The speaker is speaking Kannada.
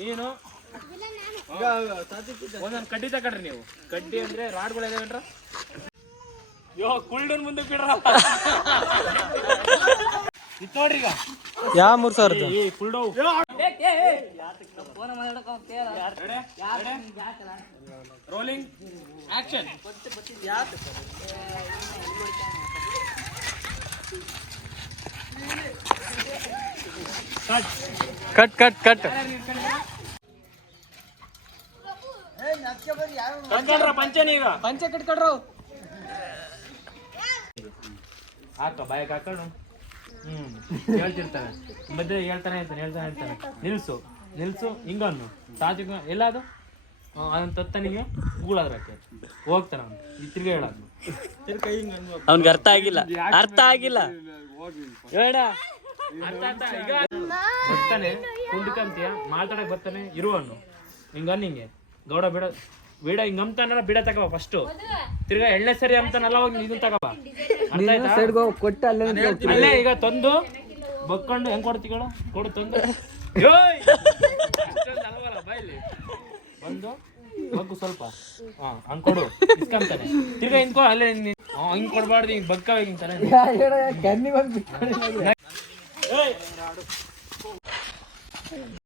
ನೀನು ಒಂದೊಂದು ಕಡ್ಡಿ ತಕೊಂಡ್ರಿ ನೀವು. ಕಡ್ಡಿ ಅಂದ್ರೆ ರಾಡ್ಗಳು ಇದಾವೇನ್ರ? ಯೋ ಕುಲ್ಡನ್ ಮುಂದೆ ಬಿಡ್ರ ನೋಡ್ರಿ ಈಗ ಯಾವ 3000 rolling action. Cut cut cut ಕಟ್ಕೊಂಡ್ರ ಪಂಚೆನ ಈಗ ಪಂಚೆ ಕಟ್ಕೊಡ್ರು ಹಾಕ ಬಾಯಕ್ ಹಾಕೊಂಡು ಹೇಳ್ತಿರ್ತಾನೆ ಮಧ್ಯೆ ಹೇಳ್ತಾನೆ ನಿಲ್ಸು ಹಿಂಗನ್ನು ಸಾಧಿಕ ಎಲ್ಲದು ಅದನ್ನ ತತ್ತನಿಗೆ ಗೂಳಾದ್ರಕ್ಕೆ ಹೋಗ್ತಾನ ಅವನು ತಿರ್ಗಿ ಹೇಳೋದು ಅವ್ನಿಗೆ ಅರ್ಥ ಆಗಿಲ್ಲ ಹೇಳ ಈಗ ಬರ್ತಾನೆ ಕುಂಡ್ಕಂತೀಯ ಮಾತಾಡಕ್ ಬರ್ತಾನೆ ಇರುವನು ಹಿಂಗೆ ಗೌಡ ಬಿಡ ಹಿಂಗ ಅಂತಾನಲ್ಲ ಬಿಡ ತಗೋ ಫಸ್ಟ್ ತಿರ್ಗಾ ಎಣ್ಣೆ ಸರಿ ಅಂತಾನಲ್ಲ ಹೋಗಿ ಇದನ್ನ ತಗೋ ಅಲ್ಲೇ ಈಗ ತಂದು ಬಕ್ಕೊಂಡು ಹೆಂಗ್ ಕೊಡ್ತೀಗಳು ಕೊಡು ತಂದು ಬಾಯಲ್ಲಿ ಒಂದು ಬಗ್ಗು ಸ್ವಲ್ಪ ಹಂಗ್ ಕೊಡು ಇಸ್ಕೊಂತಾನೆ ತಿರ್ಗಾ ಹಿಂಗ್ ಅಲ್ಲೇ ಹಿಂಗ್ ಕೊಡ್ಬಾರ್ದು ಹಿಂಗ್ ಬಗ್ಗ ಹಿಂಗ್